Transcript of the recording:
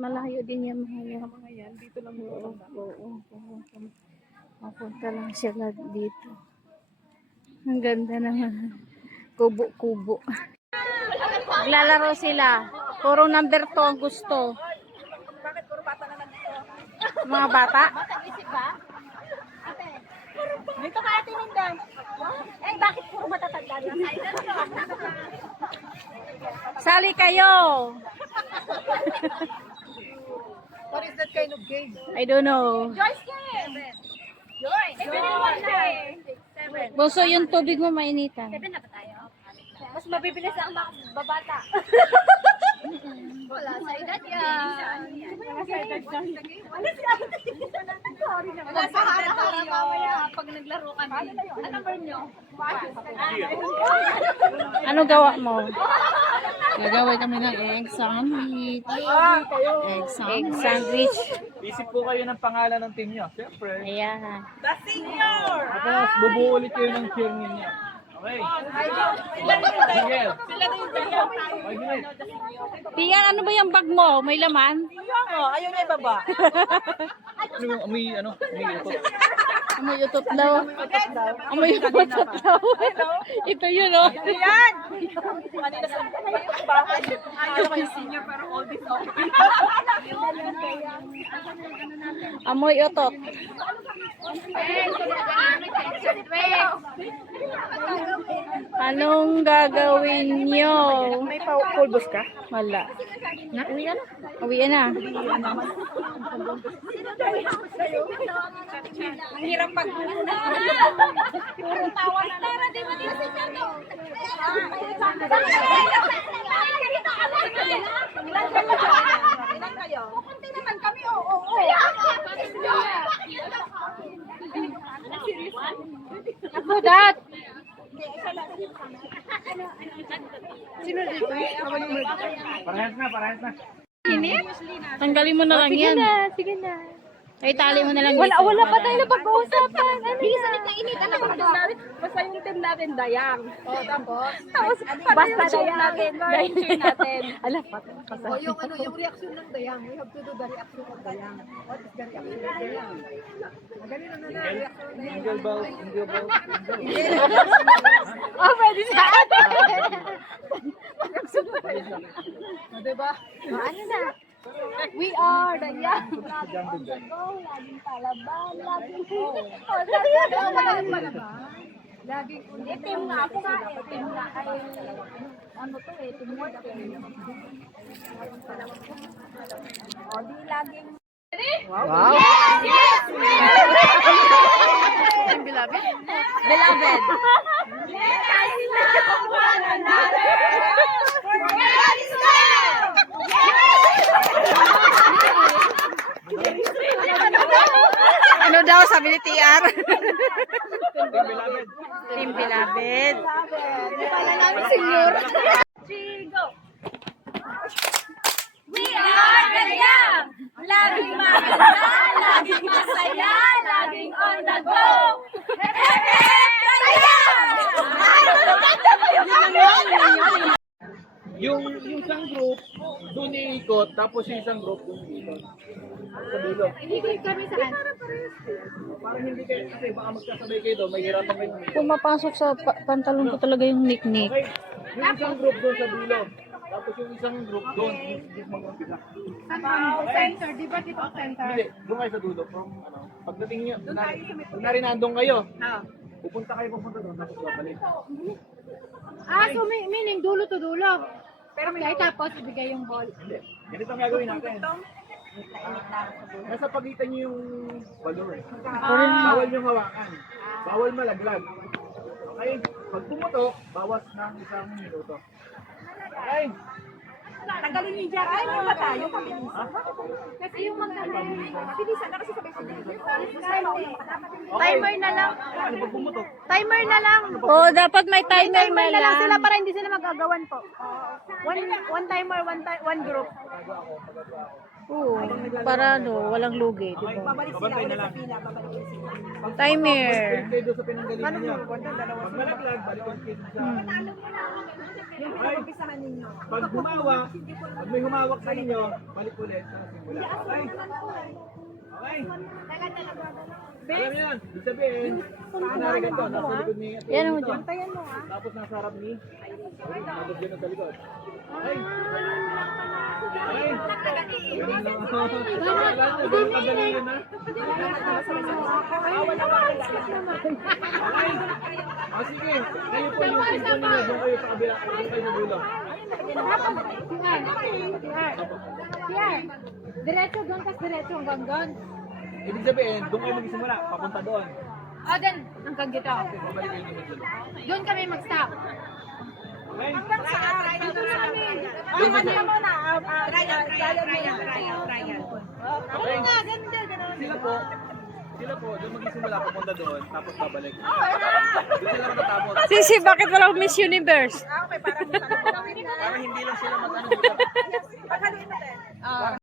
Malayo din yan mga yan. Dito lang mo. Oo. Mapunta lang sila dito. Ang ganda naman. Kubo-kubo. Naglalaro sila. Puro number 2 ang gusto. Bakit puro bata na lang dito? Mga bata? Matag-isip ba? Ate. Dito ka ate Nindang. Eh bakit puro matatanda na? Sali kayo. What is that kind of game? I don't know. Joyce game! Joyce! Buso yung tubig mo mainitan. 7 na ba tayo? Mas mabibilis ang mga babata. Wala sa edad yan. Wala sa edad yan. Wala sa harap mamaya pag naglaro kami. Ano number nyo? Ano gawa mo? Gagawin kami ng egg sandwich. Egg Egg sandwich. sandwich. Isip po kayo ng pangalan ng team nyo. Siyempre. Ayan. The senior! Tapos bubuo ulit kayo ng cheer ninyo. Okay. Sige. Sila na yung dalaw. 5 minutes. Pia, ano ba yung bag mo? May laman? Ayaw niya ibaba. Ano yung amoy, amoy ito? Amoy utot daw. Amoy utot daw. Ito yun, oh. Yan! Kanina sa bahay. Ayaw kayo senior pero all this okay. Amoy utot. Anong gagawin nyo? May pulbos ka? Wala. Uwi na? Uwi na. Ang hirap pag puro tawa na lang. Di ba dito si Chato? Ilan kayo? Pupunti naman kami, oo. Ako, dat. Sino dito? Parehas na. Tanggalin mo na lang yan. Sige na. Ay, tali mo na lang dito. Wala pa tayo na pag-uusapan. Hindi sa nagkainit. Ano ba natin? Basta yung team natin, Dayang. Oo, tapos? Basta Dayang natin. Dayang natin. Alam, Yung reaction ng Dayang, we have to do the reaction of Dayang. What is the reaction of Dayang? Magaling na reaction ng Dayang. Angel balls. oh, pwede siya. Diba? Ano na? We are Dayang. Laging palaban, laging Laging team nga ako nga eh. Team nga ay ano to eh, teamwork eh. O di laging Wow. Yes! Beloved? Beloved. Let us love one another. For God is love. Ano daw, sabi ni TR? Beloved. Team Beloved. Pala namin senyor. Chigo. We are the young. Laging maganda, laging masaya, laging on the go. Hep, hep, hep, Dayang! Yung isang group, doon iikot, tapos yung isang group, doon iikot. Sa dulo. Ikot kami saan? Parang hindi kayo, kasi baka magkasabay kayo doon, may hirapan kayo. Pumapasok sa pantalon ko talaga yung niknik. Okay, yung isang group doon sa dulo. Tapos yung isang group doon, yung mag-umpisa. center, di ba dito center? Hindi, doon kayo sa dulo. From, pagdating nyo, pag narinandong kayo, pupunta doon, tapos babalik. So meaning dulo to dulo. Pero may tapos ibigay yung ball. Hindi, ganito ang gagawin natin. Nasa pagitan nyo yung balon. Bawal yung hawakan. Bawal malaglag. Okay? Pag pumutok, bawas ng 1 minuto. Okay? Tanggalin niyo dyan. Ay, may ba tayo? Kasi yung magaling. Bilisan na kasi sabay-sabay. Timer na lang. Ano pag pumutok? Timer na lang. Oo, dapat may timer Timer na na lang sila lang. para hindi sila magagawan po. One timer, one group. Oo, para walang lugi, di ba? Kabantay na lang. Timer. Kayo doon sa pinanggalingan niyo. Pag malaglag, balik yung kids sa... Yung pinag-umpisahan ninyo. Pag humawak, pag may humawak sa inyo, balik ulit sa simula. Okay? Okay? Alam niyo yan, ibig sabihin, narigan to, nasa likod ni Ate Yan mo Amy to. dyan. Tayan mo ah. Tapos nasa harap ni tapos dyan sa likod. Okay? Okay? Ganun lang. Ganun kadali yun ha? Okay? Ah, sige. Kayo po yung pinto ninyo. Doon kayo sa kabila. Doon kayo sa dulo. Diretso doon, tas diretso hanggang doon. Ibig sabihin, doon kayo magsimula. Papunta doon. O, then, hanggang dito. Babalik kayo naman dulo. Doon kami mag-stop. Okay? Dito na kami. Doon sa Sila po, doon magsisimula, papunta doon, tapos babalik. Doon sila matatapos. Sisi, bakit walang Miss Universe? Para hindi lang sila mag-ano dito.